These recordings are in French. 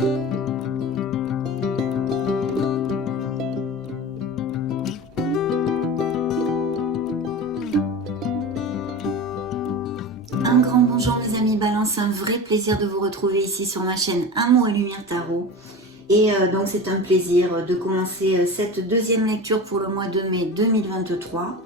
Un grand bonjour mes amis Balance, un vrai plaisir de vous retrouver ici sur ma chaîne Amour et Lumière Tarot. Et donc c'est un plaisir de commencer cette deuxième lecture pour le mois de mai 2023.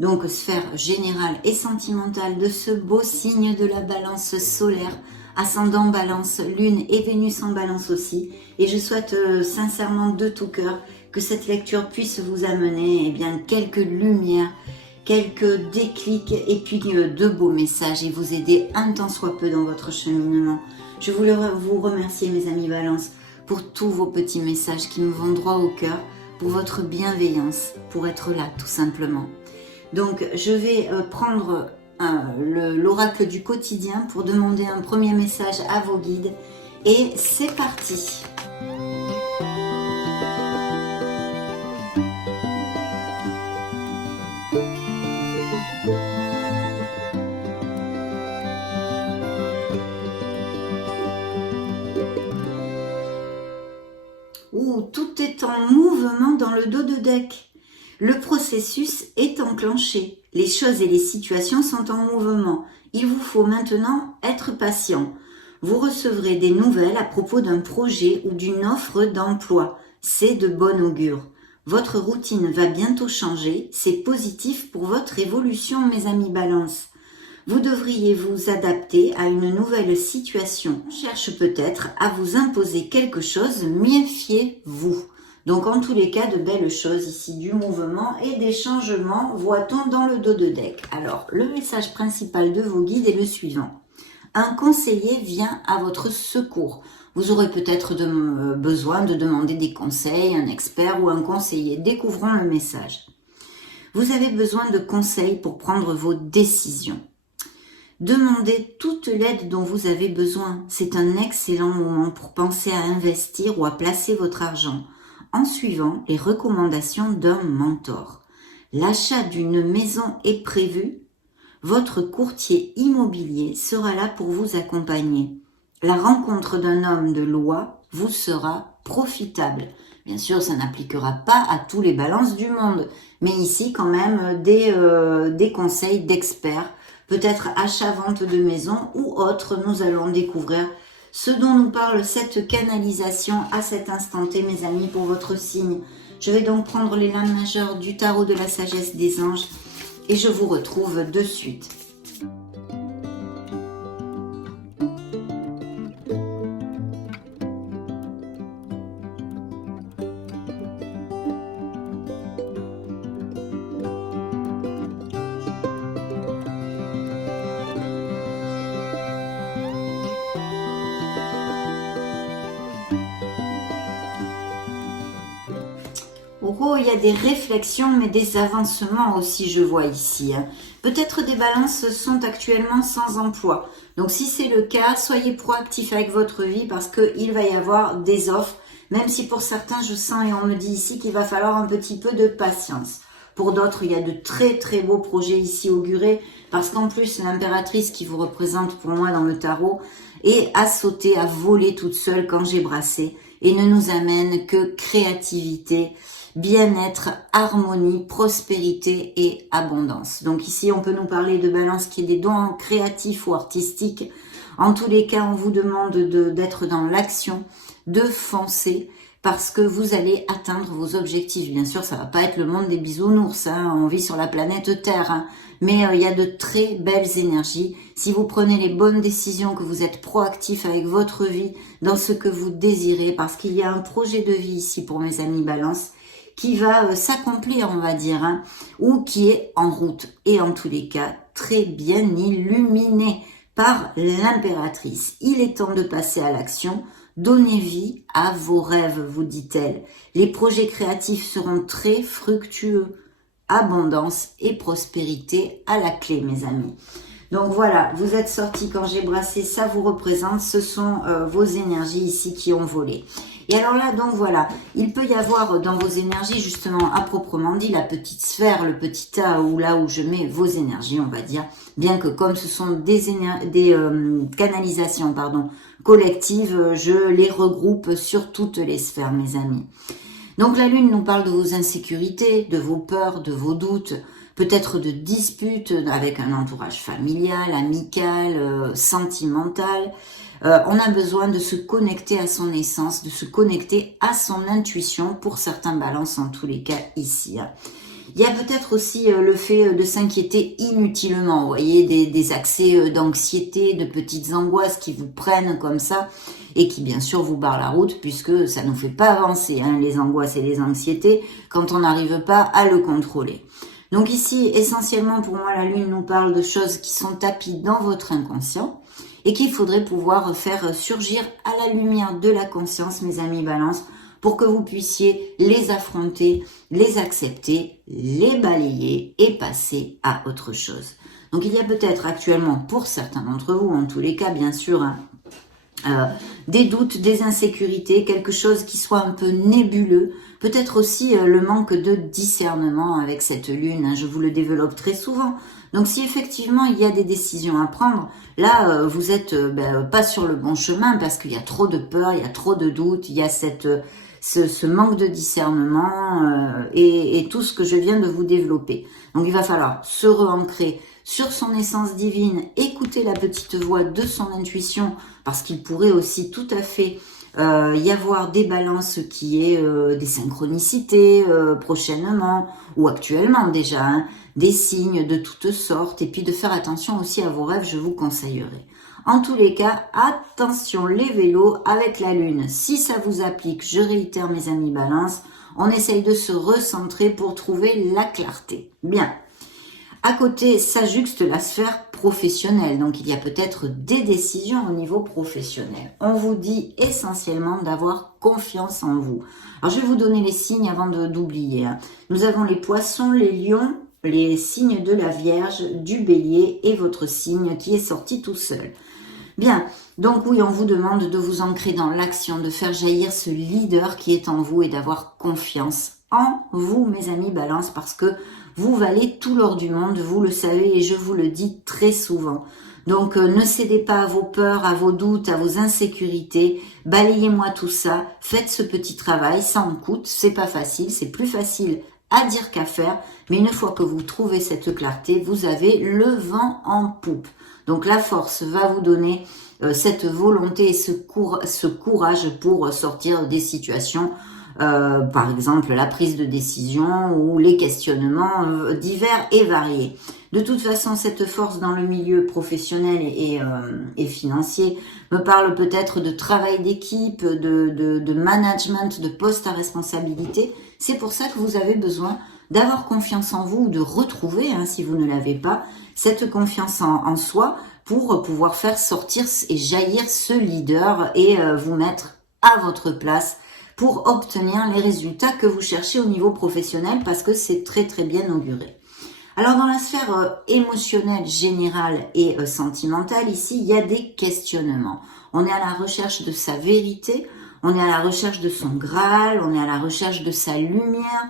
Donc sphère générale et sentimentale de ce beau signe de la Balance solaire, ascendant Balance, Lune et Vénus en Balance aussi. Et je souhaite sincèrement de tout cœur que cette lecture puisse vous amener bien quelques lumières, quelques déclics et puis de beaux messages et vous aider un tant soit peu dans votre cheminement. Je voulais vous remercier mes amis Balance pour tous vos petits messages qui me vont droit au cœur, pour votre bienveillance, pour être là tout simplement. Donc je vais prendre l'oracle du quotidien pour demander un premier message à vos guides et c'est parti. Tout est en mouvement dans le dos de deck. Le processus est enclenché. Les choses et les situations sont en mouvement. Il vous faut maintenant être patient. Vous recevrez des nouvelles à propos d'un projet ou d'une offre d'emploi. C'est de bon augure. Votre routine va bientôt changer. C'est positif pour votre évolution, mes amis Balance. Vous devriez vous adapter à une nouvelle situation. On cherche peut-être à vous imposer quelque chose, méfiez-vous. Donc en tous les cas, de belles choses ici, du mouvement et des changements, voit-on dans le dos de deck. Alors, le message principal de vos guides est le suivant. Un conseiller vient à votre secours. Vous aurez peut-être besoin de demander des conseils, un expert ou un conseiller. Découvrons le message. Vous avez besoin de conseils pour prendre vos décisions. Demandez toute l'aide dont vous avez besoin. C'est un excellent moment pour penser à investir ou à placer votre argent en suivant les recommandations d'un mentor. L'achat d'une maison est prévu. Votre courtier immobilier sera là pour vous accompagner. La rencontre d'un homme de loi vous sera profitable. Bien sûr, ça n'appliquera pas à tous les balances du monde, mais ici quand même des conseils d'experts. Peut-être achat-vente de maison ou autre, nous allons découvrir ce dont nous parle cette canalisation à cet instant T, mes amis, pour votre signe. Je vais donc prendre les lames majeures du tarot de la sagesse des anges et je vous retrouve de suite. Oh, il y a des réflexions, mais des avancements aussi, je vois ici. Peut-être des balances sont actuellement sans emploi. Donc, si c'est le cas, soyez proactifs avec votre vie parce qu'il va y avoir des offres. Même si pour certains, je sens et on me dit ici qu'il va falloir un petit peu de patience. Pour d'autres, il y a de très très beaux projets ici augurés parce qu'en plus, l'impératrice qui vous représente pour moi dans le tarot est à sauter, à voler toute seule quand j'ai brassé et ne nous amène que créativité, bien-être, harmonie, prospérité et abondance. Donc ici, on peut nous parler de balance qui est des dons créatifs ou artistiques. En tous les cas, on vous demande d'être dans l'action, de foncer, parce que vous allez atteindre vos objectifs. Bien sûr, ça va pas être le monde des bisounours, hein, on vit sur la planète Terre, hein, mais il y a de très belles énergies. Si vous prenez les bonnes décisions, que vous êtes proactif avec votre vie, dans ce que vous désirez, parce qu'il y a un projet de vie ici pour mes amis Balance, qui va s'accomplir, on va dire, hein, ou qui est en route, et en tous les cas, très bien illuminé par l'impératrice. Il est temps de passer à l'action. Donnez vie à vos rêves, vous dit-elle. Les projets créatifs seront très fructueux. Abondance et prospérité à la clé, mes amis. Donc voilà, vous êtes sortis quand j'ai brassé, ça vous représente, ce sont vos énergies ici qui ont volé. Et alors là, donc voilà, il peut y avoir dans vos énergies, justement, à proprement dit, la petite sphère, le petit tas, ou là où je mets vos énergies, on va dire, bien que comme ce sont des canalisations, pardon, collectives, je les regroupe sur toutes les sphères, mes amis. Donc la Lune nous parle de vos insécurités, de vos peurs, de vos doutes, peut-être de disputes avec un entourage familial, amical, sentimental. On a besoin de se connecter à son essence, de se connecter à son intuition pour certains balances en tous les cas ici. Il y a peut-être aussi le fait de s'inquiéter inutilement, vous voyez, des accès d'anxiété, de petites angoisses qui vous prennent comme ça et qui bien sûr vous barrent la route puisque ça ne nous fait pas avancer, hein, les angoisses et les anxiétés, quand on n'arrive pas à le contrôler. Donc ici, essentiellement pour moi, la Lune nous parle de choses qui sont tapies dans votre inconscient et qu'il faudrait pouvoir faire surgir à la lumière de la conscience, mes amis Balance, pour que vous puissiez les affronter, les accepter, les balayer et passer à autre chose. Donc il y a peut-être actuellement, pour certains d'entre vous, en tous les cas bien sûr, des doutes, des insécurités, quelque chose qui soit un peu nébuleux, peut-être aussi le manque de discernement avec cette lune, hein, je vous le développe très souvent. Donc si effectivement il y a des décisions à prendre, là vous êtes pas sur le bon chemin parce qu'il y a trop de peur, il y a trop de doutes, il y a ce manque de discernement et tout ce que je viens de vous développer. Donc il va falloir se re-ancrer sur son essence divine, écouter la petite voix de son intuition, parce qu'il pourrait aussi tout à fait y avoir des balances qui est des synchronicités prochainement ou actuellement déjà, hein, des signes de toutes sortes, et puis de faire attention aussi à vos rêves, je vous conseillerais. En tous les cas, attention les vélos avec la lune. Si ça vous applique, je réitère mes amis Balance, on essaye de se recentrer pour trouver la clarté. Bien. À côté, s'ajuste la sphère professionnelle. Donc, il y a peut-être des décisions au niveau professionnel. On vous dit essentiellement d'avoir confiance en vous. Alors, je vais vous donner les signes avant d'oublier. Nous avons les poissons, les lions, les signes de la Vierge, du bélier et votre signe qui est sorti tout seul. Bien, donc oui, on vous demande de vous ancrer dans l'action, de faire jaillir ce leader qui est en vous et d'avoir confiance en vous, mes amis Balance, parce que vous valez tout l'or du monde, vous le savez et je vous le dis très souvent. Donc ne cédez pas à vos peurs, à vos doutes, à vos insécurités, balayez-moi tout ça, faites ce petit travail, ça en coûte, c'est pas facile, c'est plus facile à dire qu'à faire, mais une fois que vous trouvez cette clarté, vous avez le vent en poupe. Donc la force va vous donner cette volonté et ce courage pour sortir des situations, par exemple la prise de décision ou les questionnements divers et variés. De toute façon, cette force dans le milieu professionnel et financier me parle peut-être de travail d'équipe, de management, de poste à responsabilité. C'est pour ça que vous avez besoin d'avoir confiance en vous, de retrouver, hein, si vous ne l'avez pas, cette confiance en soi pour pouvoir faire sortir et jaillir ce leader et vous mettre à votre place pour obtenir les résultats que vous cherchez au niveau professionnel parce que c'est très très bien auguré. Alors dans la sphère émotionnelle, générale et sentimentale, ici, il y a des questionnements. On est à la recherche de sa vérité, on est à la recherche de son Graal, on est à la recherche de sa lumière.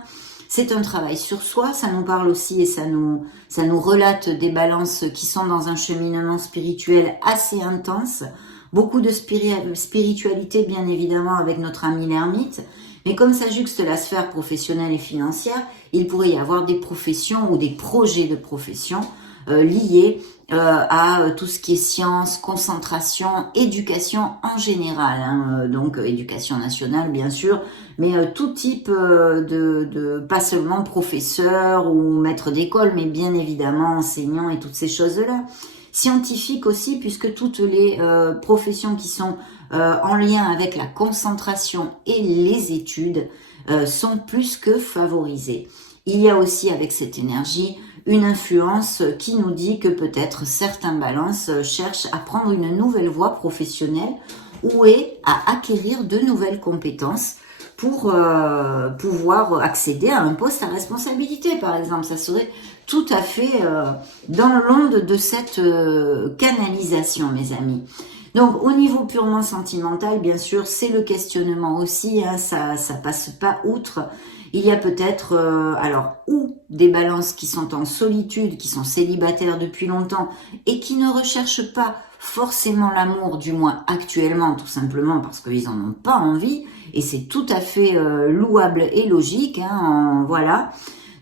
C'est un travail sur soi, ça nous parle aussi et ça nous relate des balances qui sont dans un cheminement spirituel assez intense. Beaucoup de spiritualité, bien évidemment, avec notre ami l'ermite. Mais comme ça juxte la sphère professionnelle et financière, il pourrait y avoir des professions ou des projets de profession liés à tout ce qui est science, concentration, éducation en général. Hein, donc éducation nationale, bien sûr, mais tout type pas seulement professeur ou maître d'école, mais bien évidemment enseignant et toutes ces choses-là. Scientifique aussi, puisque toutes les professions qui sont en lien avec la concentration et les études sont plus que favorisées. Il y a aussi avec cette énergie une influence qui nous dit que peut-être certains balances cherchent à prendre une nouvelle voie professionnelle ou à acquérir de nouvelles compétences pour pouvoir accéder à un poste à responsabilité, par exemple. Ça serait tout à fait dans l'onde de cette canalisation, mes amis. Donc, au niveau purement sentimental, bien sûr, c'est le questionnement aussi, hein, ça passe pas outre. Il y a peut-être, alors, ou des balances qui sont en solitude, qui sont célibataires depuis longtemps et qui ne recherchent pas forcément l'amour, du moins actuellement, tout simplement parce qu'ils en ont pas envie, et c'est tout à fait louable et logique, hein, voilà.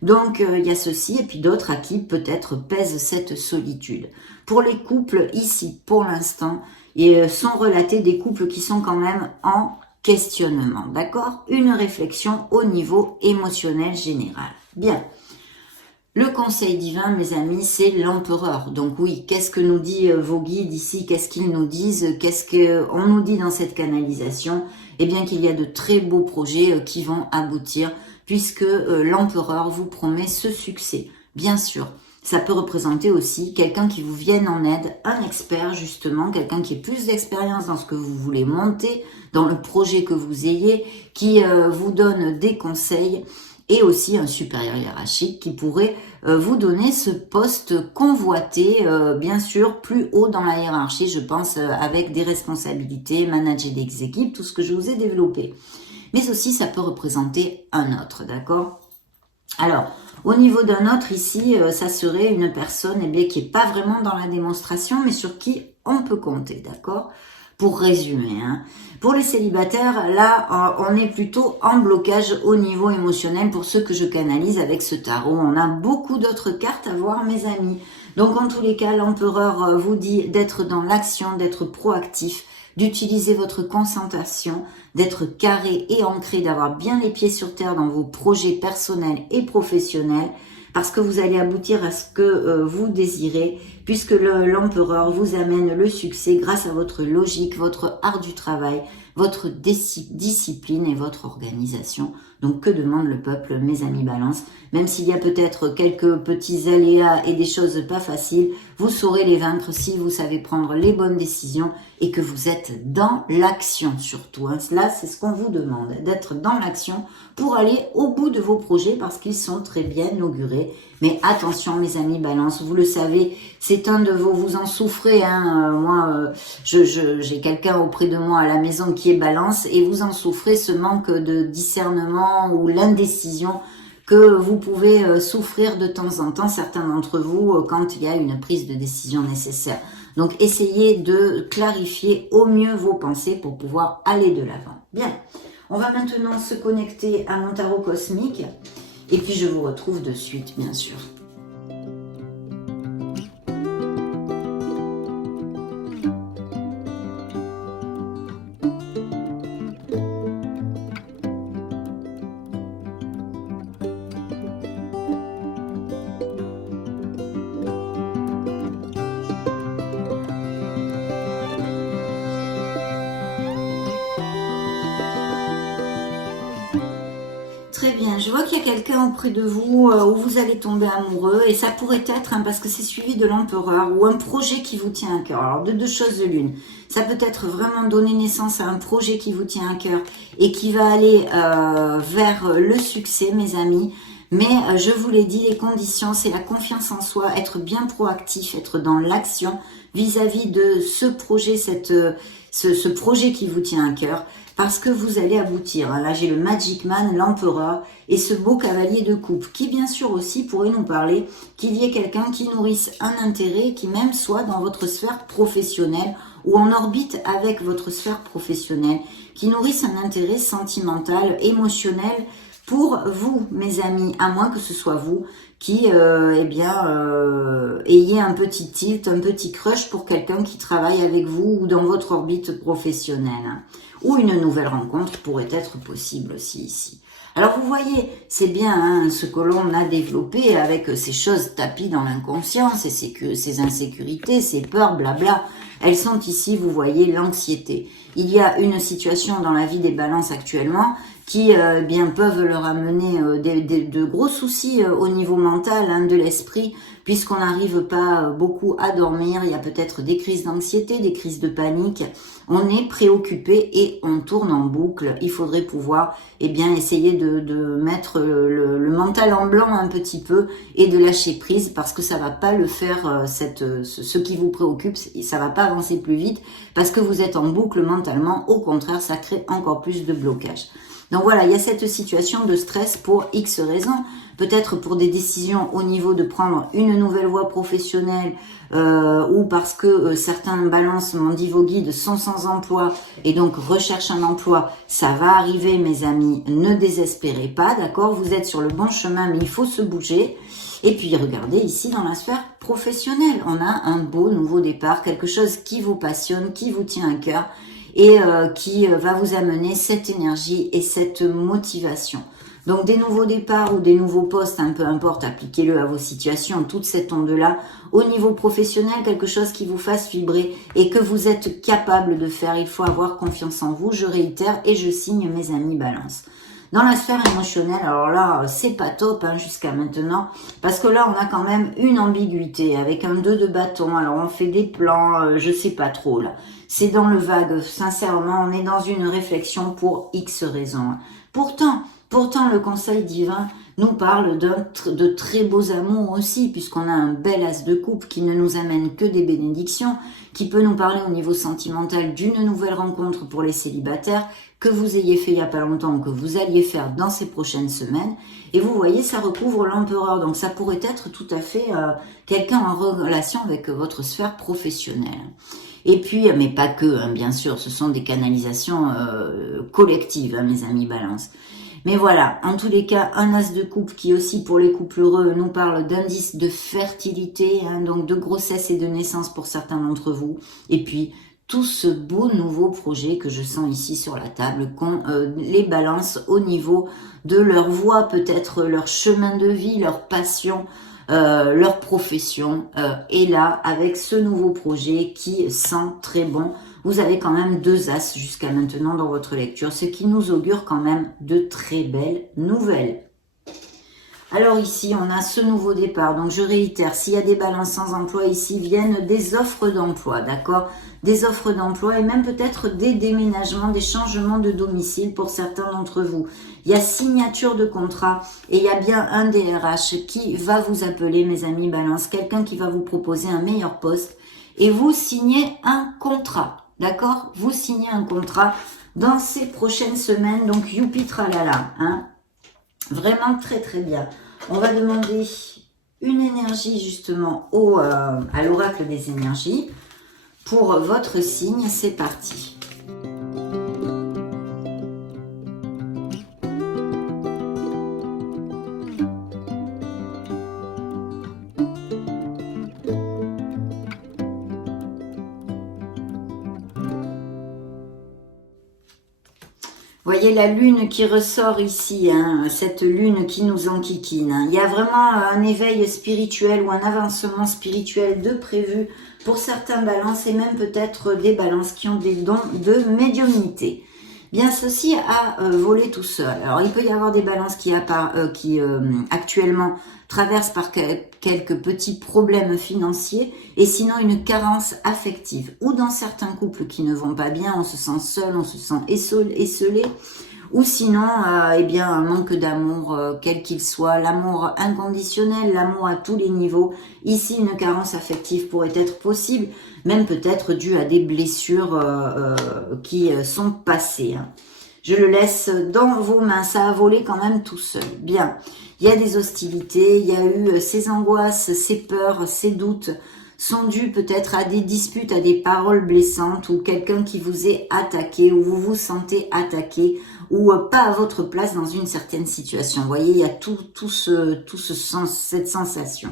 Donc, il y a ceci, et puis d'autres à qui peut-être pèse cette solitude. Pour les couples, ici, pour l'instant, sont relatés des couples qui sont quand même en questionnement, d'accord? Une réflexion au niveau émotionnel général. Bien. Le conseil divin, mes amis, c'est l'empereur. Donc oui, qu'est-ce que nous dit vos guides ici? Qu'est-ce qu'ils nous disent? Qu'est-ce qu'on nous dit dans cette canalisation? Eh bien qu'il y a de très beaux projets qui vont aboutir, puisque l'empereur vous promet ce succès. Bien sûr, ça peut représenter aussi quelqu'un qui vous vienne en aide, un expert justement, quelqu'un qui ait plus d'expérience dans ce que vous voulez monter, dans le projet que vous ayez, qui vous donne des conseils, et aussi un supérieur hiérarchique qui pourrait vous donner ce poste convoité, bien sûr, plus haut dans la hiérarchie, je pense, avec des responsabilités, manager des équipes, tout ce que je vous ai développé. Mais aussi, ça peut représenter un autre, d'accord? Alors, au niveau d'un autre, ici, ça serait une personne eh bien, qui n'est pas vraiment dans la démonstration, mais sur qui on peut compter, d'accord? Pour résumer, hein. Pour les célibataires, là, on est plutôt en blocage au niveau émotionnel pour ceux que je canalise avec ce tarot. On a beaucoup d'autres cartes à voir, mes amis. Donc, en tous les cas, l'empereur vous dit d'être dans l'action, d'être proactif, d'utiliser votre concentration, d'être carré et ancré, d'avoir bien les pieds sur terre dans vos projets personnels et professionnels, parce que vous allez aboutir à ce que vous désirez, puisque l'empereur vous amène le succès grâce à votre logique, votre art du travail, votre discipline et votre organisation. Donc, que demande le peuple, mes amis Balance? Même s'il y a peut-être quelques petits aléas et des choses pas faciles, vous saurez les vaincre si vous savez prendre les bonnes décisions et que vous êtes dans l'action surtout. Hein. Là, c'est ce qu'on vous demande, d'être dans l'action pour aller au bout de vos projets parce qu'ils sont très bien augurés. Mais attention, mes amis Balance, vous le savez, c'est un de vos, vous en souffrez. Hein. Moi, j'ai quelqu'un auprès de moi à la maison qui est Balance et vous en souffrez, ce manque de discernement ou l'indécision que vous pouvez souffrir de temps en temps, certains d'entre vous, quand il y a une prise de décision nécessaire. Donc, essayez de clarifier au mieux vos pensées pour pouvoir aller de l'avant. Bien, on va maintenant se connecter à mon tarot cosmique et puis je vous retrouve de suite, bien sûr. Très bien, je vois qu'il y a quelqu'un auprès de vous où vous allez tomber amoureux et ça pourrait être, parce que c'est suivi de l'empereur ou un projet qui vous tient à cœur. Alors de deux choses de l'une, ça peut être vraiment donner naissance à un projet qui vous tient à cœur et qui va aller vers le succès, mes amis. Mais je vous l'ai dit, les conditions, c'est la confiance en soi, être bien proactif, être dans l'action vis-à-vis de ce projet, ce projet qui vous tient à cœur. Parce que vous allez aboutir. Là, j'ai le Magic Man, l'empereur, et ce beau cavalier de coupe, qui bien sûr aussi pourrait nous parler qu'il y ait quelqu'un qui nourrisse un intérêt, qui même soit dans votre sphère professionnelle ou en orbite avec votre sphère professionnelle, qui nourrisse un intérêt sentimental, émotionnel pour vous, mes amis, à moins que ce soit vous qui, ayez un petit tilt, un petit crush pour quelqu'un qui travaille avec vous ou dans votre orbite professionnelle. Ou une nouvelle rencontre pourrait être possible aussi ici. Alors vous voyez, c'est bien ce que l'on a développé avec ces choses tapies dans l'inconscience et ces insécurités, ces peurs, blabla. Elles sont ici, vous voyez, l'anxiété. Il y a une situation dans la vie des balances actuellement qui peuvent leur amener de gros soucis au niveau mental, de l'esprit, puisqu'on n'arrive pas beaucoup à dormir. Il y a peut-être des crises d'anxiété, des crises de panique. On est préoccupé et on tourne en boucle. Il faudrait pouvoir essayer de mettre le mental en blanc un petit peu et de lâcher prise parce que ça va pas le faire, ce qui vous préoccupe, ça va pas avancer plus vite parce que vous êtes en boucle mentalement. Au contraire, ça crée encore plus de blocage. Donc voilà, il y a cette situation de stress pour X raisons. Peut-être pour des décisions au niveau de prendre une nouvelle voie professionnelle ou parce que certains balances m'ont dit vos guides sont sans emploi et donc recherchent un emploi. Ça va arriver mes amis, ne désespérez pas, d'accord? Vous êtes sur le bon chemin mais il faut se bouger. Et puis regardez ici dans la sphère professionnelle, on a un beau nouveau départ, quelque chose qui vous passionne, qui vous tient à cœur et qui va vous amener cette énergie et cette motivation. Donc des nouveaux départs ou des nouveaux postes, peu importe, appliquez-le à vos situations, toute cette onde-là. Au niveau professionnel, quelque chose qui vous fasse vibrer et que vous êtes capable de faire. Il faut avoir confiance en vous, je réitère et je signe mes amis Balance. Dans la sphère émotionnelle, alors là, c'est pas top jusqu'à maintenant, parce que là, on a quand même une ambiguïté avec un 2 de bâton. Alors, on fait des plans, je sais pas trop là. C'est dans le vague, sincèrement, on est dans une réflexion pour X raisons. Pourtant, le conseil divin nous parle de très beaux amours aussi, puisqu'on a un bel as de coupe qui ne nous amène que des bénédictions, qui peut nous parler au niveau sentimental d'une nouvelle rencontre pour les célibataires, que vous ayez fait il n'y a pas longtemps ou que vous alliez faire dans ces prochaines semaines. Et vous voyez, ça recouvre l'empereur, donc ça pourrait être tout à fait quelqu'un en relation avec votre sphère professionnelle. Et puis, mais pas que, bien sûr, ce sont des canalisations collectives, mes amis Balance. Mais voilà, en tous les cas, un as de coupe qui aussi pour les couples heureux nous parle d'indices de fertilité, donc de grossesse et de naissance pour certains d'entre vous. Et puis, tout ce beau nouveau projet que je sens ici sur la table, qu'ont les balances au niveau de leur voie, peut-être leur chemin de vie, leur passion, leur profession. Et là, avec ce nouveau projet qui sent très bon, vous avez quand même 2 as jusqu'à maintenant dans votre lecture, ce qui nous augure quand même de très belles nouvelles. Alors ici, on a ce nouveau départ. Donc je réitère, s'il y a des balances sans emploi, ici viennent des offres d'emploi, d'accord? Des offres d'emploi et même peut-être des déménagements, des changements de domicile pour certains d'entre vous. Il y a signature de contrat et il y a bien un DRH qui va vous appeler, mes amis Balance, quelqu'un qui va vous proposer un meilleur poste et vous signez un contrat, d'accord? Vous signez un contrat dans ces prochaines semaines, donc youpi tralala, Vraiment très très bien. On va demander une énergie justement à l'oracle des énergies pour votre signe. C'est parti. Voyez la lune qui ressort ici, cette lune qui nous enquiquine. Il y a vraiment un éveil spirituel ou un avancement spirituel de prévu pour certains balances et même peut-être des balances qui ont des dons de médiumnité. Bien, ceci a volé tout seul. Alors, il peut y avoir des balances qui actuellement traversent par quelques petits problèmes financiers et sinon une carence affective. Ou dans certains couples qui ne vont pas bien, on se sent seul, on se sent esselé. Ou sinon, un manque d'amour, quel qu'il soit, l'amour inconditionnel, l'amour à tous les niveaux. Ici, une carence affective pourrait être possible, même peut-être due à des blessures qui sont passées. Je le laisse dans vos mains, ça a volé quand même tout seul. Bien, il y a des hostilités, il y a eu ces angoisses, ces peurs, ces doutes, sont dus peut-être à des disputes, à des paroles blessantes ou quelqu'un qui vous est attaqué ou vous vous sentez attaqué ou pas à votre place dans une certaine situation. Vous voyez, il y a cette sensation.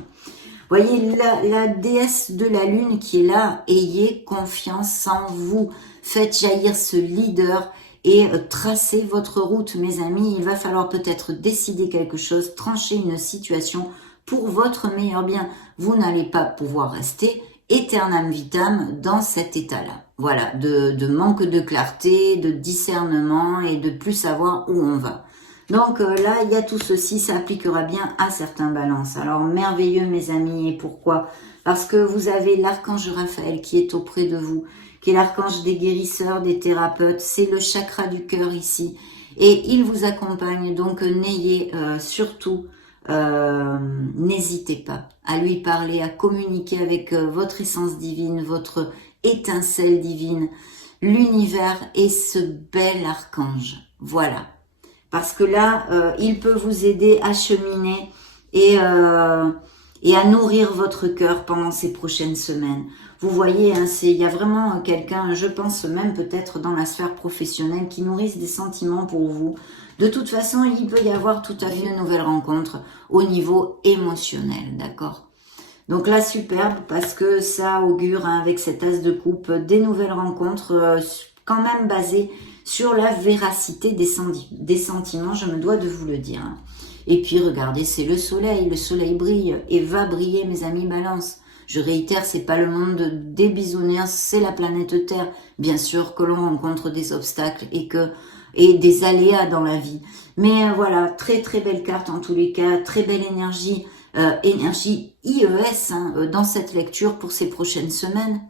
Vous voyez la déesse de la lune qui est là, ayez confiance en vous, faites jaillir ce leader et tracez votre route, mes amis. Il va falloir peut-être décider quelque chose, trancher une situation pour votre meilleur bien. Vous n'allez pas pouvoir rester aeternam vitam dans cet état-là. Voilà, de manque de clarté, de discernement et de plus savoir où on va. Donc là, il y a tout ceci, ça appliquera bien à certains balances. Alors, merveilleux mes amis, et pourquoi? Parce que vous avez l'archange Raphaël qui est auprès de vous, qui est l'archange des guérisseurs, des thérapeutes. C'est le chakra du cœur ici. Et il vous accompagne, donc n'ayez surtout, n'hésitez pas à lui parler, à communiquer avec votre essence divine, votre étincelle divine, l'univers et ce bel archange. Voilà. Parce que là, il peut vous aider à cheminer et à nourrir votre cœur pendant ces prochaines semaines. Vous voyez, hein, il y a vraiment quelqu'un, je pense même peut-être dans la sphère professionnelle, qui nourrisse des sentiments pour vous. De toute façon, il peut y avoir tout à fait une nouvelle rencontre au niveau émotionnel, d'accord? Donc là, superbe, parce que ça augure, hein, avec cet as de coupe, des nouvelles rencontres quand même basées sur la véracité des sentiments, je me dois de vous le dire. Hein. Et puis, regardez, c'est le soleil brille et va briller, mes amis Balance. Je réitère, c'est pas le monde des bisounours, c'est la planète Terre. Bien sûr que l'on rencontre des obstacles et des aléas dans la vie. Mais voilà, très très belle carte en tous les cas, très belle énergie, énergie IES hein, dans cette lecture pour ces prochaines semaines.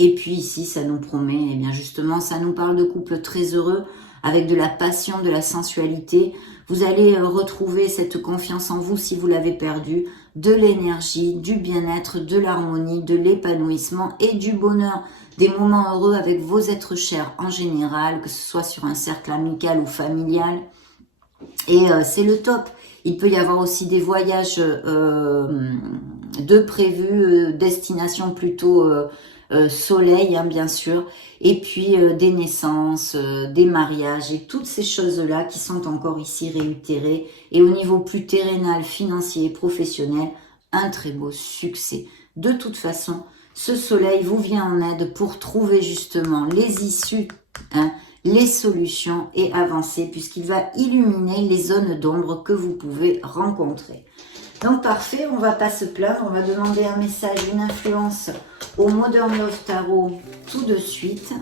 Et puis ici, ça nous promet, eh bien justement, ça nous parle de couple très heureux, avec de la passion, de la sensualité. Vous allez retrouver cette confiance en vous si vous l'avez perdue, de l'énergie, du bien-être, de l'harmonie, de l'épanouissement et du bonheur. Des moments heureux avec vos êtres chers en général, que ce soit sur un cercle amical ou familial. Et c'est le top. Il peut y avoir aussi des voyages de prévus, destination plutôt soleil, hein, bien sûr, et puis des naissances, des mariages et toutes ces choses-là qui sont encore ici réitérées. Et au niveau plus terrénal, financier et professionnel, un très beau succès. De toute façon, ce soleil vous vient en aide pour trouver justement les issues, hein, les solutions et avancer, puisqu'il va illuminer les zones d'ombre que vous pouvez rencontrer. Donc parfait, on va pas se plaindre, on va demander un message, une influence au Modern Love Tarot tout de suite.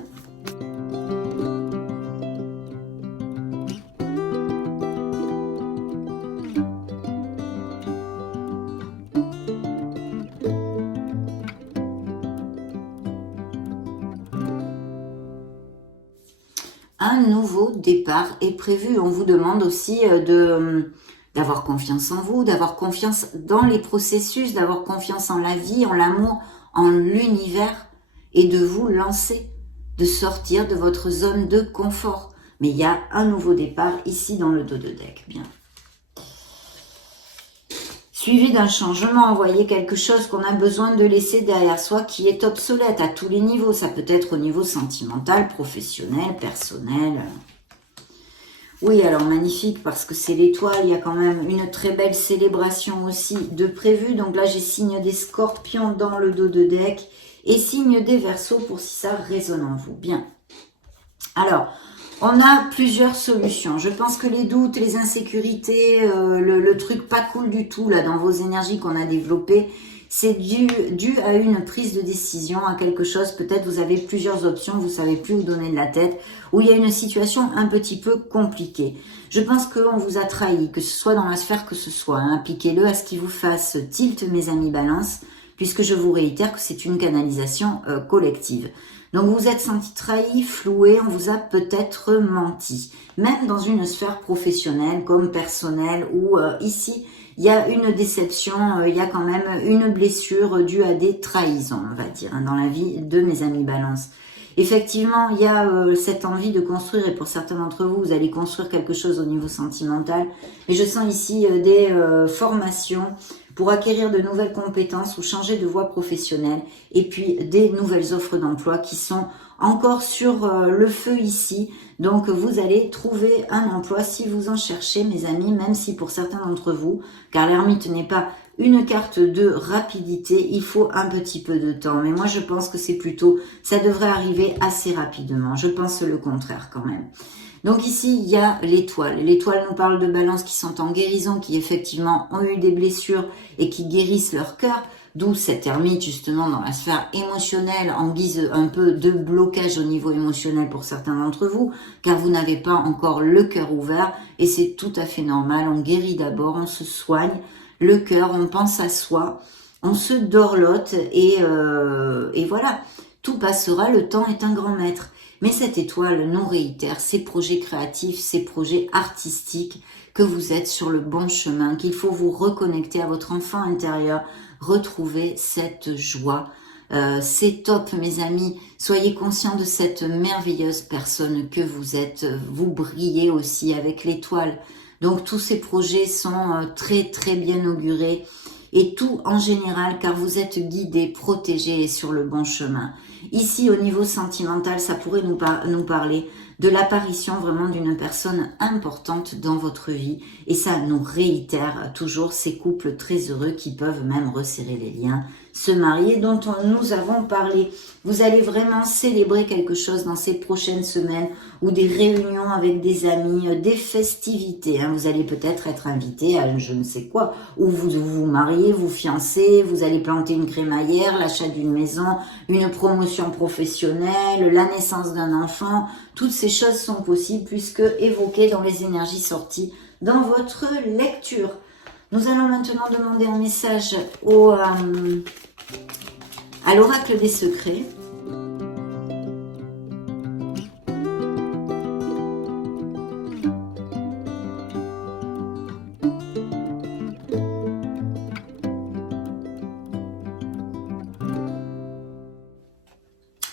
Un nouveau départ est prévu. On vous demande aussi d'avoir confiance en vous, d'avoir confiance dans les processus, d'avoir confiance en la vie, en l'amour, en l'univers et de vous lancer, de sortir de votre zone de confort. Mais il y a un nouveau départ ici dans le dos de deck. Bien. Suivi d'un changement, vous voyez, quelque chose qu'on a besoin de laisser derrière soi qui est obsolète à tous les niveaux. Ça peut être au niveau sentimental, professionnel, personnel. Oui, alors magnifique parce que c'est l'étoile. Il y a quand même une très belle célébration aussi de prévu. Donc là, j'ai signe des scorpions dans le dos de deck et signe des verseaux pour si ça résonne en vous. Bien. Alors, on a plusieurs solutions. Je pense que les doutes, les insécurités, le truc pas cool du tout là dans vos énergies qu'on a développées, c'est dû à une prise de décision, à quelque chose. Peut-être vous avez plusieurs options, vous savez plus où donner de la tête, où il y a une situation un petit peu compliquée. Je pense qu'on vous a trahi, que ce soit dans la sphère que ce soit. Hein. Appliquez-le à ce qui vous fasse tilt, mes amis Balance, puisque je vous réitère que c'est une canalisation collective. Donc vous vous êtes senti trahi, floué, on vous a peut-être menti. Même dans une sphère professionnelle comme personnelle où ici, il y a une déception, il y a quand même une blessure due à des trahisons, on va dire, hein, dans la vie de mes amis Balance. Effectivement, il y a cette envie de construire, et pour certains d'entre vous, vous allez construire quelque chose au niveau sentimental. Et je sens ici des formations pour acquérir de nouvelles compétences ou changer de voie professionnelle. Et puis des nouvelles offres d'emploi qui sont encore sur le feu ici. Donc vous allez trouver un emploi si vous en cherchez, mes amis, même si pour certains d'entre vous, car l'ermite n'est pas une carte de rapidité, il faut un petit peu de temps. Mais moi, je pense que c'est plutôt, ça devrait arriver assez rapidement. Je pense le contraire quand même. Donc ici, il y a l'étoile. L'étoile nous parle de Balance qui sont en guérison, qui effectivement ont eu des blessures et qui guérissent leur cœur. D'où cette ermite justement dans la sphère émotionnelle en guise un peu de blocage au niveau émotionnel pour certains d'entre vous, car vous n'avez pas encore le cœur ouvert et c'est tout à fait normal. On guérit d'abord, on se soigne le cœur, on pense à soi, on se dorlote et voilà. tout passera, le temps est un grand maître. Mais cette étoile nous réitère ces projets créatifs, ces projets artistiques, que vous êtes sur le bon chemin, qu'il faut vous reconnecter à votre enfant intérieur, retrouver cette joie. C'est top, mes amis. Soyez conscients de cette merveilleuse personne que vous êtes. Vous brillez aussi avec l'étoile. Donc tous ces projets sont très très bien augurés. Et tout en général, car vous êtes guidés, protégés et sur le bon chemin. Ici, au niveau sentimental, ça pourrait nous parler de l'apparition vraiment d'une personne importante dans votre vie. Et ça nous réitère toujours ces couples très heureux qui peuvent même resserrer les liens, se marier, dont nous avons parlé. Vous allez vraiment célébrer quelque chose dans ces prochaines semaines, ou des réunions avec des amis, des festivités. Vous allez peut-être être invité à je ne sais quoi, ou vous vous mariez, vous fiancez, vous allez planter une crémaillère, l'achat d'une maison, une promotion professionnelle, la naissance d'un enfant. Toutes ces choses sont possibles puisque évoquées dans les énergies sorties dans votre lecture. Nous allons maintenant demander un message à l'oracle des secrets.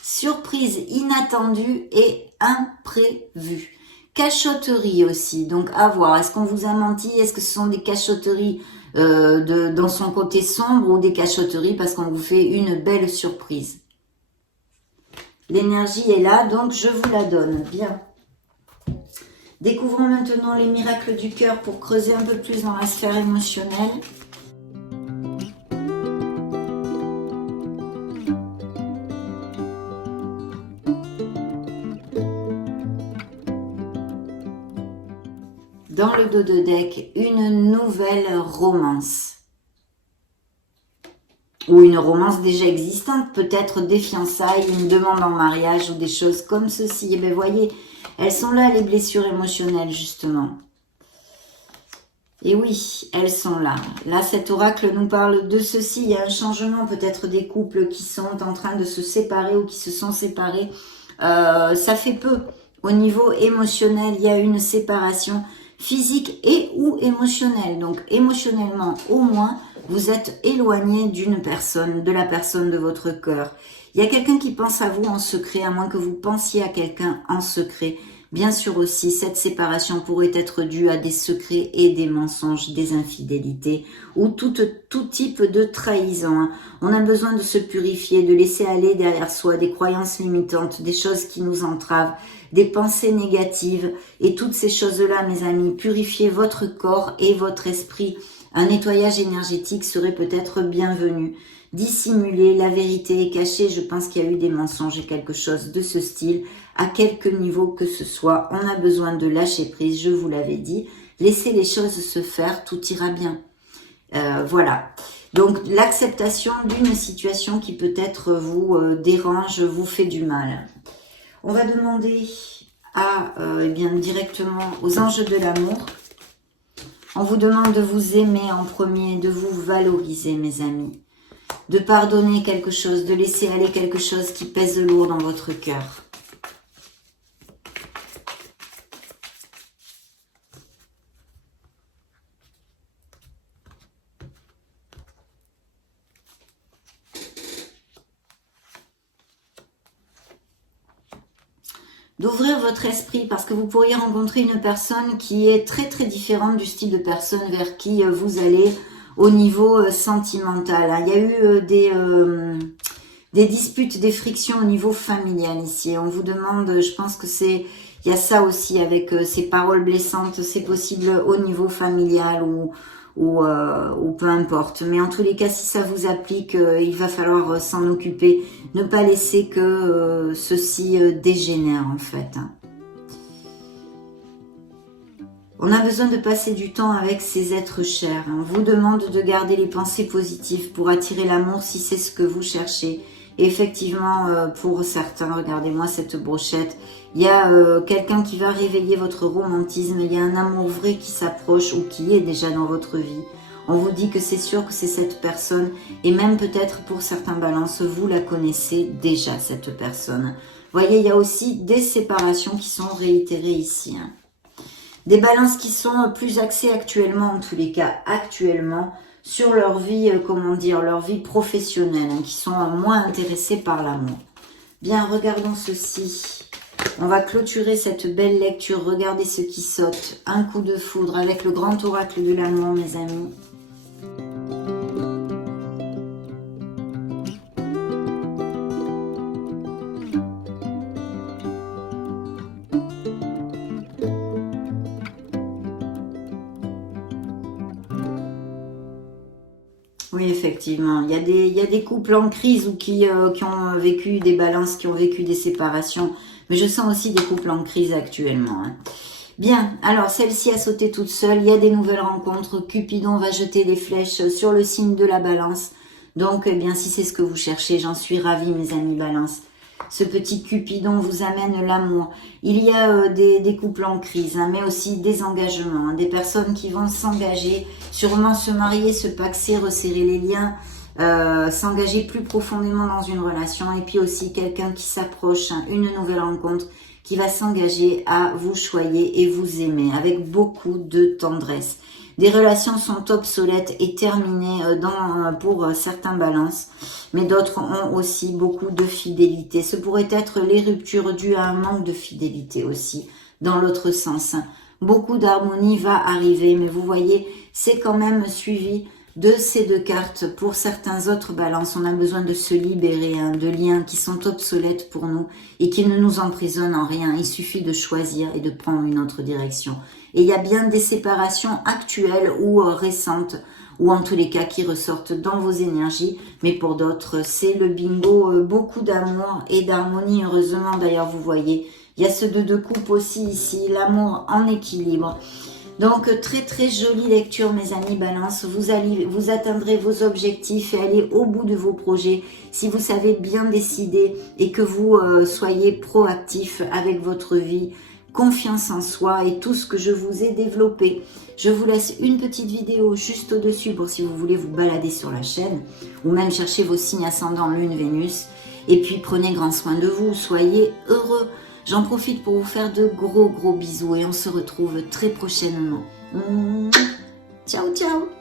Surprise inattendue et imprévue. Cachotterie aussi, donc à voir. Est-ce qu'on vous a menti? Est-ce que ce sont des cachotteries dans son côté sombre, ou des cachotteries parce qu'on vous fait une belle surprise? L'énergie est là, donc je vous la donne. Bien. Découvrons maintenant les miracles du cœur pour creuser un peu plus dans la sphère émotionnelle. Dans le dos de deck, une nouvelle romance. Ou une romance déjà existante, peut-être des fiançailles, une demande en mariage ou des choses comme ceci. Et bien voyez, elles sont là, les blessures émotionnelles justement. Et oui, elles sont là. Là, cet oracle nous parle de ceci. Il y a un changement, peut-être des couples qui sont en train de se séparer ou qui se sont séparés. Ça fait peu. Au niveau émotionnel, il y a une séparation physique et ou émotionnelle. Donc émotionnellement, au moins, vous êtes éloigné d'une personne, de la personne de votre cœur. Il y a quelqu'un qui pense à vous en secret, à moins que vous pensiez à quelqu'un en secret. Bien sûr aussi, cette séparation pourrait être due à des secrets et des mensonges, des infidélités ou tout type de trahison. On a besoin de se purifier, de laisser aller derrière soi des croyances limitantes, des choses qui nous entravent, des pensées négatives et toutes ces choses-là, mes amis. Purifiez votre corps et votre esprit. Un nettoyage énergétique serait peut-être bienvenu. Dissimuler, la vérité est cachée. Je pense qu'il y a eu des mensonges et quelque chose de ce style, à quelque niveau que ce soit. On a besoin de lâcher prise, je vous l'avais dit. Laissez les choses se faire, tout ira bien. Voilà. Donc, l'acceptation d'une situation qui peut-être vous dérange, vous fait du mal. On va demander eh bien, directement aux anges de l'amour. On vous demande de vous aimer en premier, de vous valoriser, mes amis. De pardonner quelque chose, de laisser aller quelque chose qui pèse lourd dans votre cœur. D'ouvrir votre esprit parce que vous pourriez rencontrer une personne qui est très très différente du style de personne vers qui vous allez au niveau sentimental. Il y a eu des disputes, des frictions au niveau familial ici. On vous demande, je pense que il y a ça aussi avec ces paroles blessantes, c'est possible au niveau familial ou peu importe. Mais en tous les cas, si ça vous applique, il va falloir s'en occuper. Ne pas laisser que ceci dégénère en fait. On a besoin de passer du temps avec ces êtres chers. On vous demande de garder les pensées positives pour attirer l'amour si c'est ce que vous cherchez. Et effectivement, pour certains, regardez-moi cette brochette, il y a quelqu'un qui va réveiller votre romantisme, il y a un amour vrai qui s'approche ou qui est déjà dans votre vie. On vous dit que c'est sûr que c'est cette personne, et même peut-être pour certains balances, vous la connaissez déjà, cette personne. Vous voyez, il y a aussi des séparations qui sont réitérées ici. Hein. Des balances qui sont plus axées actuellement, en tous les cas actuellement, sur leur vie, comment dire, leur vie professionnelle, hein, qui sont moins intéressés par l'amour. Bien, regardons ceci. On va clôturer cette belle lecture. Regardez ce qui saute. Un coup de foudre avec le grand oracle de l'amour, mes amis. Oui, effectivement. Il y a des couples en crise ou qui ont vécu des balances, qui ont vécu des séparations. Mais je sens aussi des couples en crise actuellement. Hein. Bien, alors celle-ci a sauté toute seule. Il y a des nouvelles rencontres. Cupidon va jeter des flèches sur le signe de la balance. Donc, eh bien, si c'est ce que vous cherchez, j'en suis ravie, mes amis balance. Ce petit Cupidon vous amène l'amour. Il y a des couples en crise, hein, mais aussi des engagements, hein, des personnes qui vont s'engager, sûrement se marier, se paxer, resserrer les liens, s'engager plus profondément dans une relation, et puis aussi quelqu'un qui s'approche, hein, une nouvelle rencontre, qui va s'engager à vous choyer et vous aimer avec beaucoup de tendresse. Des relations sont obsolètes et terminées pour certains balances, mais d'autres ont aussi beaucoup de fidélité. Ce pourrait être les ruptures dues à un manque de fidélité aussi, dans l'autre sens. Beaucoup d'harmonie va arriver, mais vous voyez, c'est quand même suivi de ces deux cartes. Pour certains autres balances, on a besoin de se libérer, hein, de liens qui sont obsolètes pour nous et qui ne nous emprisonnent en rien. Il suffit de choisir et de prendre une autre direction. Et il y a bien des séparations actuelles ou récentes, ou en tous les cas qui ressortent dans vos énergies. Mais pour d'autres, c'est le bingo, beaucoup d'amour et d'harmonie. Heureusement, d'ailleurs, vous voyez, il y a ce 2 de coupe aussi ici, l'amour en équilibre. Donc, très très jolie lecture, mes amis balance. Vous atteindrez vos objectifs et allez au bout de vos projets si vous savez bien décider et que vous soyez proactif avec votre vie. Confiance en soi et tout ce que je vous ai développé. Je vous laisse une petite vidéo juste au-dessus pour si vous voulez vous balader sur la chaîne ou même chercher vos signes ascendants Lune, Vénus. Et puis, prenez grand soin de vous. Soyez heureux. J'en profite pour vous faire de gros bisous et on se retrouve très prochainement. Ciao, ciao!